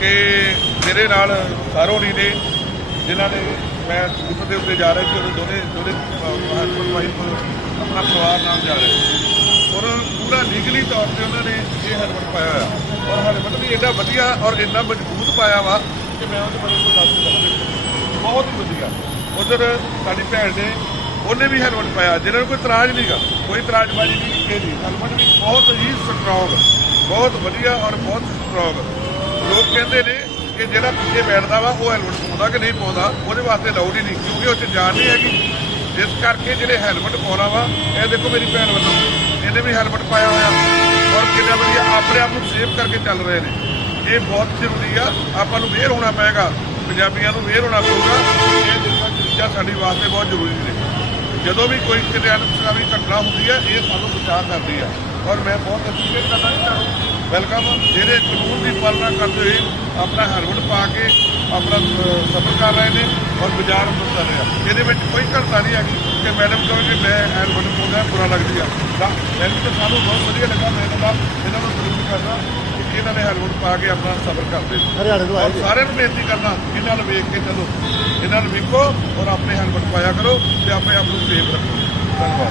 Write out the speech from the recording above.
ਕਿ ਮੇਰੇ ਨਾਲ ਸਾਰੋਣੀ ਨੇ, ਜਿਨ੍ਹਾਂ ਨੇ ਮੈਂ ਸਕੂਟਰ ਦੇ ਉੱਤੇ ਜਾ ਰਿਹਾ ਸੀ ਉਹ ਦੋਨੇ ਦੋਨੇ ਹਸਬੰਡ ਵਾਈਫ ਆਪਣਾ ਪਰਿਵਾਰ ਨਾਲ ਜਾ ਰਹੇ ਔਰ ਪੂਰਾ ਲੀਗਲੀ ਤੌਰ ਤੇ ਉਹਨਾਂ ਨੇ ਇਹ ਹੈਲਮਟ ਪਾਇਆ ਹੋਇਆ। ਔਰ ਹੈਲਮਟ ਵੀ ਇੰਨਾ ਵਧੀਆ ਔਰ ਇੰਨਾ ਮਜ਼ਬੂਤ ਪਾਇਆ ਵਾ ਕਿ ਮੈਂ ਉਹਦੇ ਬਾਰੇ ਕੋਈ ਦੱਸ ਨਹੀਂ ਸਕਦਾ। ਬਹੁਤ ਵਧੀਆ। ਉਧਰ ਸਾਡੀ ਭੈਣ ਨੇ, ਉਹਨੇ ਵੀ ਹੈਲਮਟ ਪਾਇਆ। ਜਿਹਨਾਂ ਨੂੰ ਕੋਈ ਇਤਰਾਜ਼ ਨਹੀਂਗਾ ਕੋਈ ਇਤਰਾਜ਼ਬਾਜ਼ੀ ਨਹੀਂ ਇਹਦੀ ਹੈਲਮਟ ਵੀ ਬਹੁਤ ਹੀ ਸਟਰੋਂਗ ਬਹੁਤ ਵਧੀਆ ਔਰ ਬਹੁਤ ਸਟਰੋਂਗ ਲੋਕ ਕਹਿੰਦੇ ਨੇ ਕਿ ਜਿਹੜਾ ਪਿੱਛੇ ਬੈਠਦਾ ਵਾ, ਉਹ ਹੈਲਮਟ ਪਾਉਂਦਾ ਕਿ ਨਹੀਂ ਪਾਉਂਦਾ, ਉਹਦੇ ਵਾਸਤੇ ਲਾਉਡ ਹੀ ਨਹੀਂ, ਕਿਉਂਕਿ ਉਹ 'ਚ ਜਾਨ ਨਹੀਂ ਹੈਗੀ। ਇਸ ਕਰਕੇ ਜਿਹੜੇ ਹੈਲਮਟ ਪਾਉਣਾ ਵਾ, ਇਹ ਦੇਖੋ ਮੇਰੀ ਭੈਣ ਵੱਲੋਂ, ਇਹਨੇ ਵੀ ਹੈਲਮਟ ਪਾਇਆ ਹੋਇਆ ਔਰ ਕਿੰਨਾ ਵਧੀਆ ਆਪਣੇ ਆਪ ਨੂੰ ਸੇਫ ਕਰਕੇ ਚੱਲ ਰਹੇ ਨੇ। ਇਹ ਬਹੁਤ ਜ਼ਰੂਰੀ ਆ, ਆਪਾਂ ਨੂੰ ਵੇਅਰ ਹੋਣਾ ਪਏਗਾ, ਪੰਜਾਬੀਆਂ ਨੂੰ ਵੇਅਰ ਹੋਣਾ ਪਊਗਾ, ਇਹ ਜਿਹੜੀਆਂ ਚੀਜ਼ਾਂ ਸਾਡੇ ਵਾਸਤੇ ਬਹੁਤ ਜ਼ਰੂਰੀ ਨੇ। ਜਦੋਂ ਵੀ ਕੋਈ ਕਿਤੇ ਅਨੁਸਾਰੀ ਘਟਨਾ ਹੁੰਦੀ ਹੈ, ਇਹ ਸਾਨੂੰ ਬਚਾਅ ਕਰਦੀ ਆ। ਔਰ ਮੈਂ ਬਹੁਤ ਅਪਰੀਸ਼ੀਏਟ ਕਰਦਾ ਤੁਹਾਨੂੰ ਵੈਲਕਮ ਜਿਹੜੇ ਕਾਨੂੰਨ ਦੀ ਪਾਲਣਾ ਕਰਦੇ ਹੋਏ ਆਪਣਾ ਹੈਲਮਟ ਪਾ ਕੇ ਆਪਣਾ ਸਫ਼ਰ ਕਰ ਰਹੇ ਨੇ ਔਰ ਬਾਜ਼ਾਰ ਅੰਦਰ ਚੱਲ ਰਹੇ ਆ। ਇਹਦੇ ਵਿੱਚ ਕੋਈ ਘਟਨਾ ਨਹੀਂ ਹੈਗੀ ਕਿ ਮੈਡਮ ਕਹੇ ਕਿ ਮੈਂ ਹੈਲਮਟ ਪਾਉਂਦਾ ਬੁਰਾ ਲੱਗਦੀ ਆ। ਨਾ ਮੈਨੂੰ ਤਾਂ ਸਾਨੂੰ ਬਹੁਤ ਵਧੀਆ ਲੱਗਾ ਮੈਂ ਕਹਿੰਦਾ ਇਹਨਾਂ ਨੂੰ ਜ਼ਰੂਰ ਕਰਦਾ ਕਿ ਇਹਨਾਂ ਨੇ ਹੈਲਮਟ ਪਾ ਕੇ ਆਪਣਾ ਸਫ਼ਰ ਕਰਦੇ ਹਰਿਆਣੇ ਤੋਂ ਆਏ ਸਾਰਿਆਂ ਨੂੰ ਬੇਨਤੀ ਕਰਨਾ ਇਹਨਾਂ ਨੂੰ ਵੇਖ ਕੇ ਚੱਲੋ। ਇਹਨਾਂ ਨੂੰ ਵੇਖੋ ਔਰ ਆਪਣੇ ਹੈਲਮਟ ਪਾਇਆ ਕਰੋ ਤੇ ਆਪਣੇ ਆਪ ਨੂੰ ਸੇਫ ਰੱਖੋ। ਧੰਨਵਾਦ।